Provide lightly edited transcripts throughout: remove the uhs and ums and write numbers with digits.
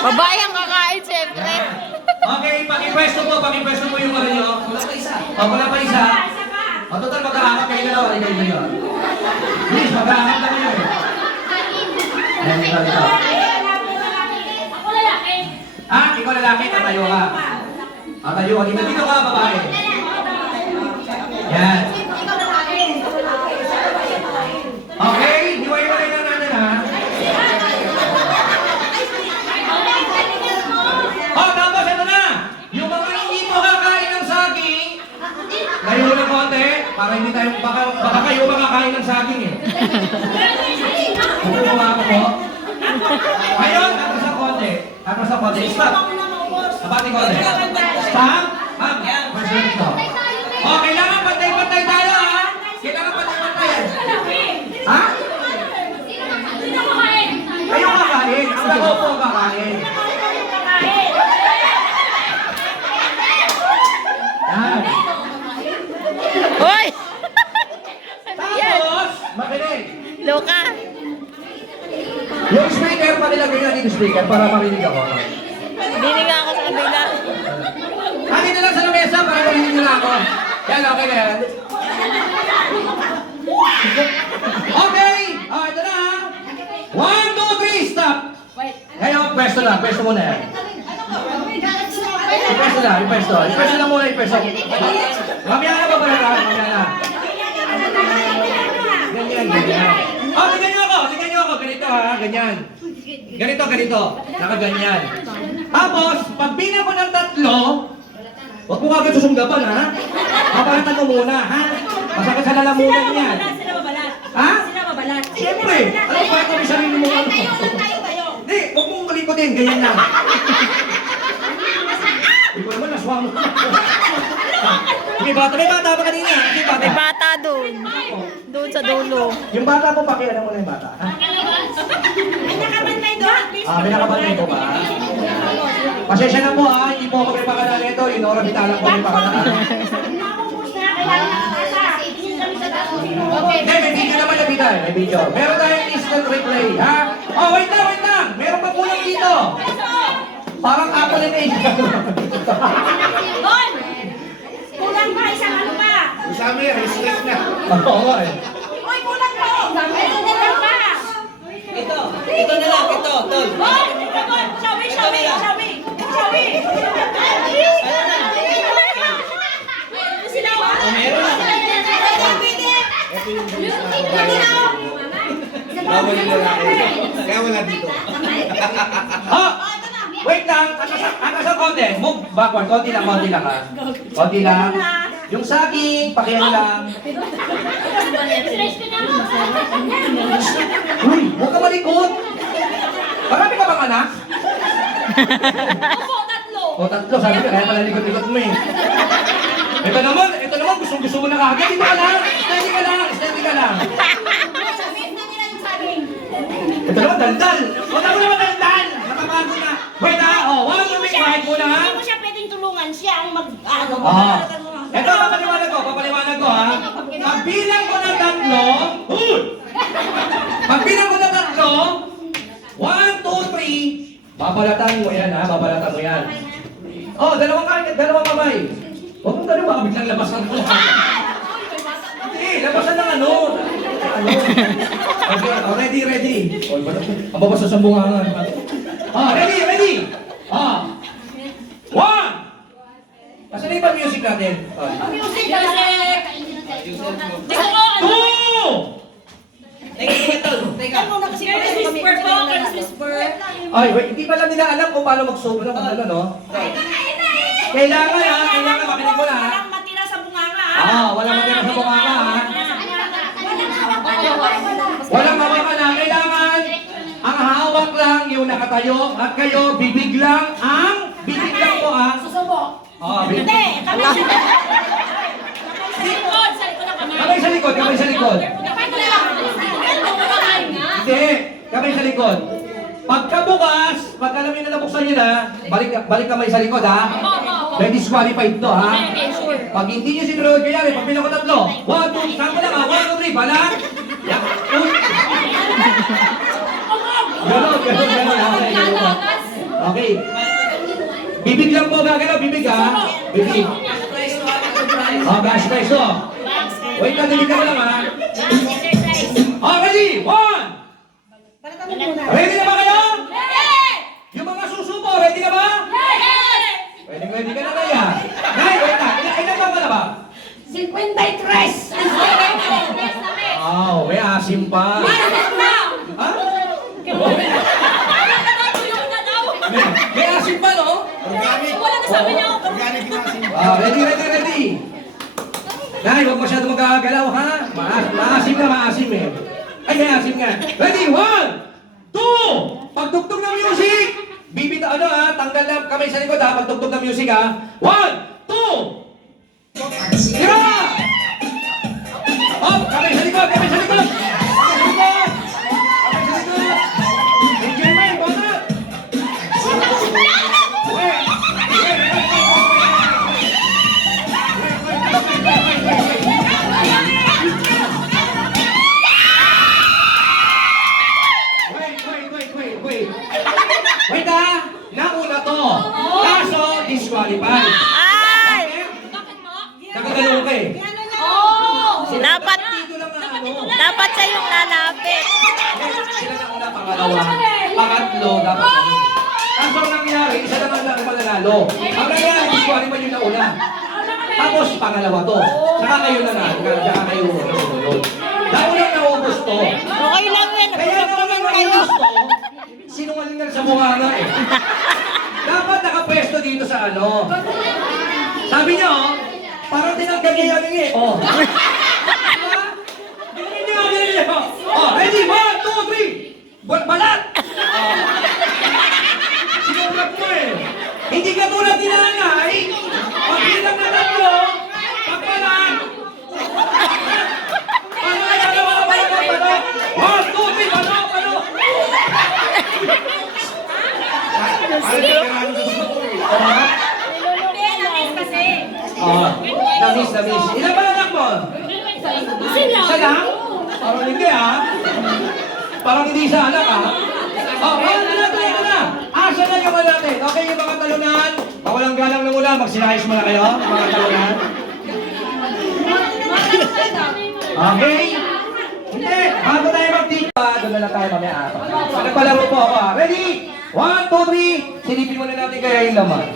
Babae ang kakain, siyempre. Okay, pakipwesto mo yung ano nyo. Wala pa isa. Wala pa isa. O, total, magkakakap kayo na daw. Please, magkakakap na kayo eh. Ayan, ito. Ako lalaki. Ah, ikaw lalaki, tatayo ka. Tatayo ka. Dito ka, babae. Yan. Okay, hiwa-hiwalay lang natin ha. Oh, tapos ito na. Yung mga hindi mo kakain ng saging, layo na konti, para hindi tayo, baka kayo makakain ng saging eh. Kukuha ako po. Ngayon, atras sa konti. Stop. Sabati konti. Stop. Masyadong ito. Oh, kailangan pantay-pantay tayo ha. Kailangan pantay-pantay. Ha? Kayo kakain. Ang lago po kakain. Yan. Hoy! Ano yan? Tapos, makinig. Loka. Yung speaker, panilagay natin yung speaker para marinig ako. Dini nga ako sa kabila. Akin na lang sa lamesa para marinig nila ako. Yan, okay na yan. Okay! Ah, ito na ha. 1, 2, 3, stop! Ngayon, pwesto na. Pwesto muna yan. Pwesto na, pwesto. Pwesto na muna, pwesto. Mamaya na ba pala tayo? Mamaya na. Ganyan. Oh, tingnan nyo ako. Ganito ha, ganyan. Ganito. Nakaganyan. Tapos, pag bilang ko ng 3, huwag mo agad susunggaban ha. Papalitan mo muna ha. Masakit sa lalamunan yan. Sila mabalat. Ha? Sila mabalat. Siyempre. Alam ko, ito may sarili mo ano. Hindi, huwag mong kalikotin. Ganyan lang. Ikaw naman, naswa mo. May bata pa kanina. May bata doon. Doon sa dulo. Yung bata po, pakialam mo na yung bata. Ha? May nakabantay doon. May nakabantay po ba? Pasensya na po ha, hindi po ako may pakala nito. Inora Vitala po may pakala. Hindi, may video naman na Vital. May video. Meron tayong instant replay, ha? Oh, wait lang. Meron pa kulang dito. Parang apple and egg. Doon! Kulang pa, isang ano pa. Isama yan, restrict na. Oo nga eh. Uy, kulang pa. Kulang pa. Ito na lang, ito, tol. Hoy! Shawi! Sinawa? Meron na. Bawal yung lalaki. Kaya wala dito. Oh! Wait lang, atas sa konti. Move backward, konti lang ha. Konti lang. Yung saging, pakiano lang. Uy, huwag ka malikot. Marami ka bang anak? Opo, 3. O, 3, sabi ka, kaya pala likot-likot mo eh. Ito naman, gusto mo na kagad. Dito ka lang, steady ka lang. Ito naman, daldal. Huwag mo naman daldal. Nakabago na. Wait ha, wala mo may kahit muna ha. Hindi mo siya pwedeng tulungan. Siya ang mag-ano. Ito, papaliwanag ko ha. Pagbilang ko ng 3, pagbilang ko ng 3, 1, 2, 3, babalatan mo yan ha, babalatan mo yan. Oh, dalawang kamay. Huwag mong tanong, baka biglang labasan ko. Hindi, labasan ng ano. Okay, ready. Ang babasa sa bungangan. Ready. 1. Kasi na iba music natin. Music! Gusto ko, ano? 2. Teka muna kasi whisper po, whisper. Ay, wait, hindi pala nila alam kung paano mag-solo ng ano, no? Kailangan makinig mo na ha. Walang matira sa bunganga ha. Walang matira sa bunganga ha. Walang hawakan na. Kailangan ang hawak lang yung nakatayo at kayo bibig lang po ha. Susubo. Bibig. Hindi, kami sa likod ng kamay. Kamay sa likod. Dapat na lang. Hindi, kamay sa likod. Pagkabukas, pag alam nyo na nabuksan nyo na, balik kamay sa likod ha. May disqualified to ha. Pag hindi nyo sinunod kaya pag bilang ko 3. 1, 2, saan ko lang ha. 1, 2, 3, balat. Ganon. Okay. Bibig lang po gagalaw, bibig ha. Bibig. Oh, gas price to. Wait na, dinig ka mo lang ha. Oh, ready? One! Ready na ba kayo? Yung mga susubo, ready na ba? Ready ka na na yan. Nay, wait na. Ilan taon ka na ba? 53! Oh, may asim pa. Ha? May asim pa, no? Wala na sabi niyo. Ready. Nay, huwag masyado magkakagalaw, ha? Maasim eh. Ay, may asim nga. Ready? 1, 2! Pagtugtog ng music! Bibita, tanggal na kamay sa likod, ha? Pagtugtog ng music, ha? 1, 2! Tira! Oh, kamay sa likod! Kamay sa likod! Enjoy mo, bota! Wait nauna to. Kaso, disqualified. Ay! Nakagalaw ka eh. Dapat, Dito lang na ano. dapat siya yung lalapit. Sila na una, pangalawa. Pangatlo, dapat ano. Kaso ang nangyari, isa lang ang mananalo. Ang nangyari, disqualified yung nauna. Tapos, pangalawa to. Saka kayo na na. Saka kayo nasunod. Naunang naubos to. Okay lang yan. Kaya naunang naubos to, sinungaling na sa mukha nga eh. Dapat nakapwesto dito sa ano. Sabi niya, parang tinanggal niya yan eh. Oh. Ganyan niya. Oh, ready? 1, 2, 3. Balat! Oh. Sinulat mo eh. Hindi ka tulad ni nanay. Pag bilang na tatlo, pagbalat. Paano kaya ka mga balat? 1, 2, 3, pano? Namis. Ilan ba anak mo? Isa lang? Parang hindi Parang hindi isa anak tayo na. Asa na yung natin? Okay, yung mga talunan. Pawalang galang na mula. Magsinayos muna kayo, mga talunan. Okay? Hindi. Bago tayo mag-tika, doon na lang tayo mamaya. Nagpalaro po ako Ready? 1, 2, 3. Silipin muna natin kaya yung laman.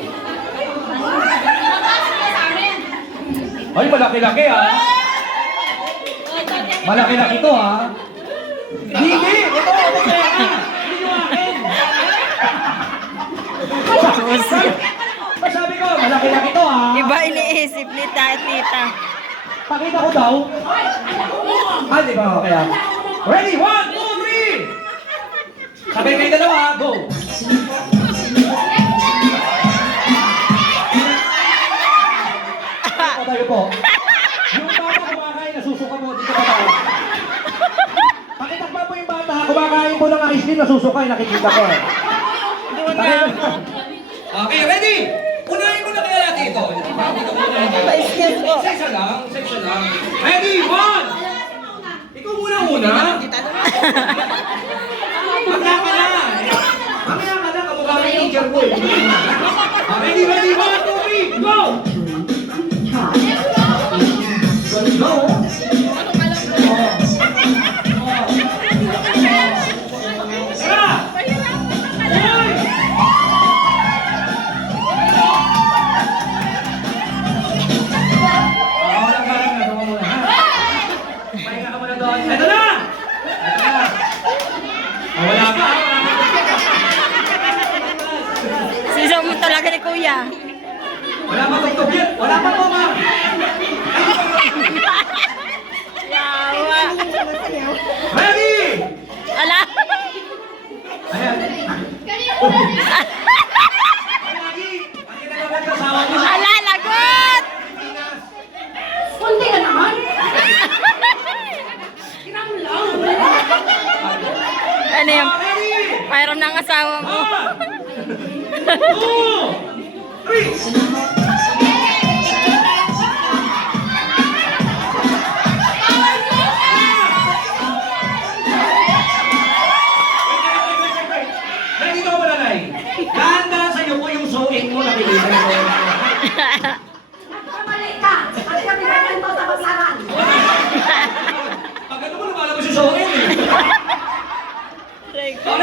Ay, malaki-laki Malaki-laki to Hindi! Ito kaya Hindi yung akin! Sabi ko, malaki-laki to Iba iniisip ni tita. Pakita ko daw. Di ba? Kaya. Ready? 1, 2, 3! Sabay kayo dalawa, go! Tayo po. Yung bata kumakain, nasusuka mo. Dito pa tayo. Pakitakpa po yung bata. Kumakain po ng ice cream, nasusuka. Nakikita ko Doon na. Okay, ready? Unahin ko na kaya natin ito. Pa-skills po. Isa lang. Ready? 1! Ikaw muna. Mamaya ka na. Kamukha ka yung teacher ko eh. Ready? 1, 2, 3, go! Go! Ito na! Wala pa. Siso mo talaga ni kuya. Wala pa tugtog yan. Wala pa po, ma. Yawa. Ready? Ala. Ayan. Lagi. Ang kinagawa ng asawa mo. Ala, lagot. Kunti ka naman. Kinam lang. Ano yung Ready? pairam ng asawa mo? 1, 2, 3. Ready ka ba, nanay? Yan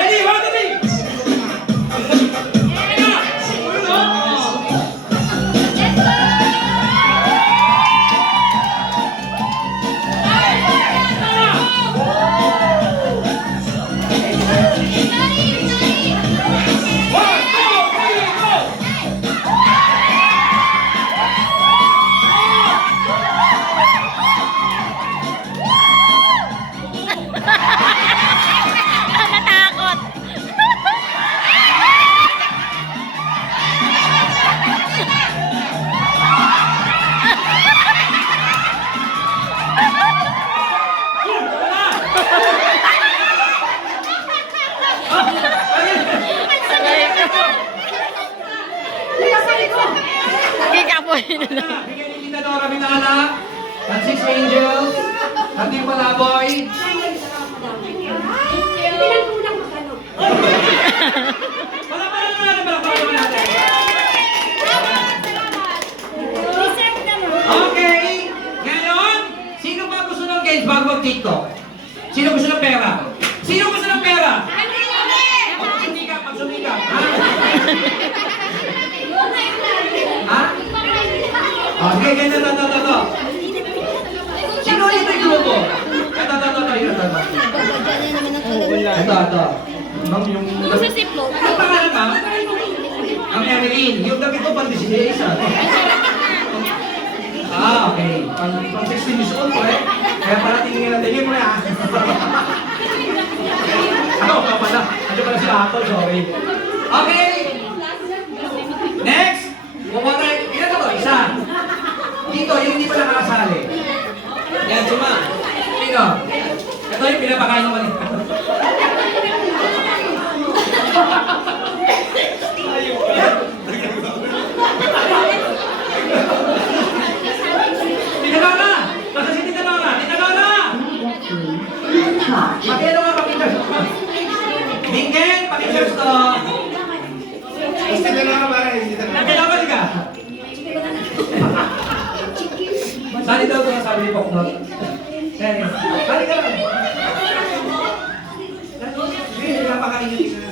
Ready? 1, 2, 3! Natakot. Kikapoy na lang. Bigyan ni Tita Nora Minala at Six Angels at Team Palaboy. Pinagkulang mo ano. Palapalan natin, palapalan natin. Reserve naman. Okay, ngayon, sino ba gusto ng games bago mag-TikTok? Sino gusto ng pera? Sino gusto ng pera? Magsumikap, magsumikap. Ha? Ha? Okay, ganyan, ito. Sino ulit yung grupo? Ito. Ito. Ma'am, yung... Ang pangalan, ma'am? Ang Emeline. Yung gabi ko, pang 16 okay. Pang 16 years old po eh. Kaya pala tingin natin yun mo na. Ako pa pala. Ano pala si Apple, sorry. Okay. Next. Kukuha tayo. Ilan na to? Isa. Dito, yung hindi pa nakakasali. Yan, suma. Sino? Ito yung pinapakain naman eh. Tita Nora! Nasa si Tita Nora! Tita Nora! Paki-ano nga, paki-cheers. Bingen, paki-cheers to. Gusto na lang para hindi na lang. Nakilabal ka? Sali daw ito, sabi ni Poknot. Sali ka lang. Hindi, napakainit na.